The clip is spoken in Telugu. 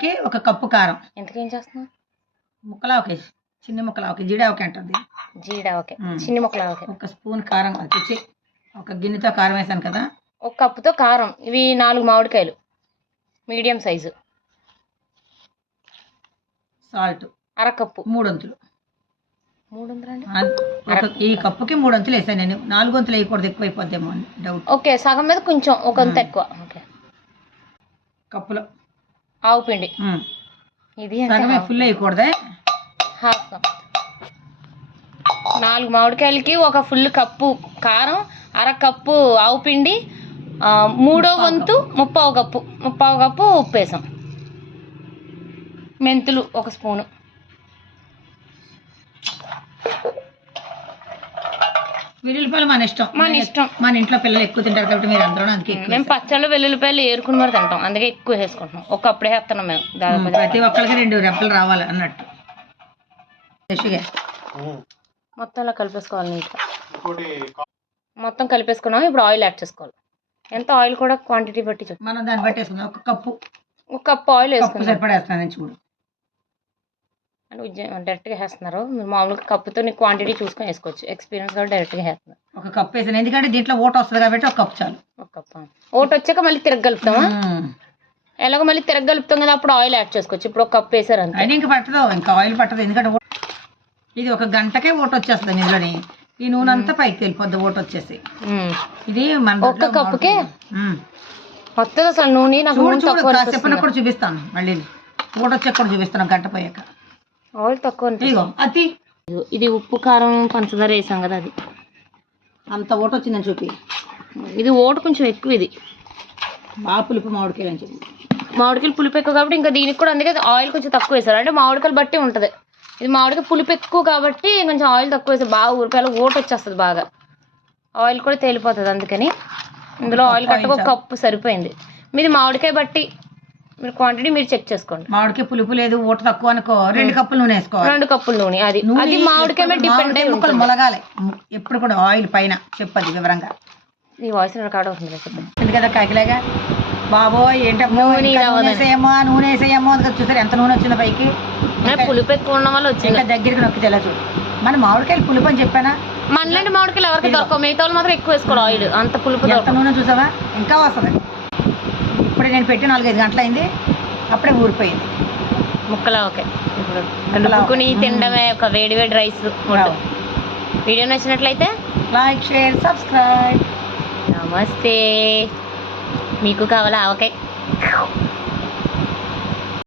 వీటికి 1 కప్పు కారం. ఎంతకేం చేస్తున్నావు? ముక్కలావకాయ, చిన్న ముక్కలావకాయ, జీడావకాయ అంటుంది. జీడావకాయ, చిన్న ముక్కలావకాయ. 1 స్పూన్ కారం తెచ్చి 1 గిన్నెతో కారం వేసాను కదా. 1 కప్పుతో కారం. ఇవి 4 మామిడికాయలు మీడియం సైజు. Salt 1/2 cup. 3 వంతులు. 3 వంతులు ఈ కప్పుకి 3 వంతులు వేసాను నేను. 4 వంతులు వేయకూడదు, ఎక్కువ అయిపోద్దేమో అని డౌట్. ఓకే, సగం మీద కొంచెం 1 వంతు ఎక్కువ. ఓకే, కప్పులో ఆవు పిండి. ఇది సగమే, ఫుల్ వేయకూడదే. Half cup. 4 మామిడికాయలకి 1 ఫుల్ కప్పు కారం, 1/2 కప్పు ఆవు పిండి, 3వ వంతు 3/4 కప్పు. 3/4 కప్పు ఉప్పు వేసాం. మెంతులు 1 స్పూను. వెల్లుల్లిపాయలు మన ఇష్టం. మన ఇంట్లో పిల్లలు ఎక్కువ తింటారు కాబట్టి మీరు అందరూ అందుకే మేము పచ్చళ్ళు వెల్లుల్లిపాయలు ఏరుకుని మరి తింటాం, అందుకే ఎక్కువ వేసుకుంటున్నాం. అప్పుడే వేస్తున్నాం మేము. దాదాపు ప్రతి ఒక్కరికి 2 రెప్పలు రావాలి అన్నట్టు. మొత్తం ఇలా కలిపేసుకోవాలి నీట్గా. మొత్తం కలిపేసుకున్నాం. ఇప్పుడు ఆయిల్ యాడ్ చేసుకోవాలి. ఎంత ఆయిల్ కూడా క్వాంటిటీ బట్టి చెప్పు. మనం దాన్ని బట్టి వేసుకుందాం. 1 కప్పు. 1 కప్పు ఆయిల్ వేసుకుందాం. సరిపడేస్తాను చూడు. అంటే డైరెక్ట్గా వేస్తున్నారు. మీరు మామూలుగా కప్పుతో నీకు క్వాంటిటీ చూసుకొని వేసుకోవచ్చు. ఎక్స్పీరియన్స్ కూడా డైరెక్ట్గా వేస్తున్నారు. 1 కప్పు వేసాను, ఎందుకంటే దీంట్లో ఓట వస్తుంది కాబట్టి 1 కప్పు చాలు. 1 కప్పు. ఓట వచ్చాక మళ్ళీ తిరగలుపుతామా? ఎలాగో మళ్ళీ తిరగలుపుతాం కదా, అప్పుడు ఆయిల్ యాడ్ చేసుకోవచ్చు. ఇప్పుడు 1 కప్పు వేసారు అంతే. అయినా ఇంకా పట్టదు, ఇంకా ఆయిల్ పట్టదు. ఎందుకంటే ఇది 1 గంటకే ఓట వచ్చేస్తుంది ఇందులోని. ఈ నూనె అంతా పైకి వెళ్ళిపోద్ది ఓట వచ్చేసి. ఇది మన 1 కప్పుకే వస్తుంది అసలు నూనె. నాకు కాసేపు కూడా చూపిస్తాను, మళ్ళీ ఓట వచ్చాక కూడా చూపిస్తాను, గంట పోయాక. ఆయిల్ తక్కువ. అది ఇది ఉప్పు కారం పంచదార వేసాం కదా, అది అంత ఓట వచ్చిందని చూపి. ఇది ఓట కొంచెం ఎక్కువ. ఇది బాగా పులుపు మామిడికాయలు అని చెప్పి. మామిడికాయలు పులుపు ఎక్కువ కాబట్టి ఇంకా దీనికి కూడా అందుకే ఆయిల్ కొంచెం తక్కువ వేసారు. అంటే మామిడికాయలు బట్టి ఉంటుంది. ఇది మామిడికాయ పులుపు ఎక్కువ కాబట్టి కొంచెం ఆయిల్ తక్కువ వేసారు. బాగా ఊరిపాయలు ఓట వచ్చేస్తుంది, బాగా ఆయిల్ కూడా తేలిపోతుంది. అందుకని ఇందులో ఆయిల్ కట్టకు 1 కప్పు సరిపోయింది. మీది మామిడికాయ బట్టి మీరు క్వాంటిటీ మీరు చెక్ చేసుకోండి. మామిడికాయ పులుపు లేదు, ఓట తక్కువ అనుకో, 2 కప్పులు నూనె వేసుకోవాలి. 2 కప్పులు నూనె. అది మామిడికాయ మీద డిపెండ్ అయ్యి ముక్కలు మొలగాలి ఎప్పుడు కూడా ఆయిల్ పైన. చెప్పది వివరంగా. ఈ వాయిస్ రికార్డ్ అవుతుంది చెప్పండి. ఎందుకంటే కాకిలాగా బాబోయ్ ఏంటమ్మో నూనె వేసేయమ్మో అని చూసారు ఎంత నూనె వచ్చిందో పైకి. పులుపు ఎక్కువ ఉండడం వల్ల వచ్చింది. ఇంకా దగ్గరికి నొక్కి తెల్ల చూడు. మన మామిడికాయలు పులుపు అని చెప్పానా? మనలాంటి మామిడికాయలు ఎవరికి దొరకవు, మిగతా వాళ్ళు మాత్రం ఎక్కువ వేసుకోవాలి ఆయిల్. అంత పులుపు ఎంత నూనె చూసావా, ఇంకా వస్తుంది. ఇప్పుడే నేను పెట్టి 4-5 గంటలు అయింది, అప్పుడే ఊరిపోయింది ముక్కలా. ఓకే, ఇప్పుడు కలుపుకుని తినడమే ఒక వేడి వేడి రైస్. వీడియో నచ్చినట్లయితే లైక్, షేర్, సబ్స్క్రైబ్. నమస్తే. మీకు కావాలా ఆవకాయ?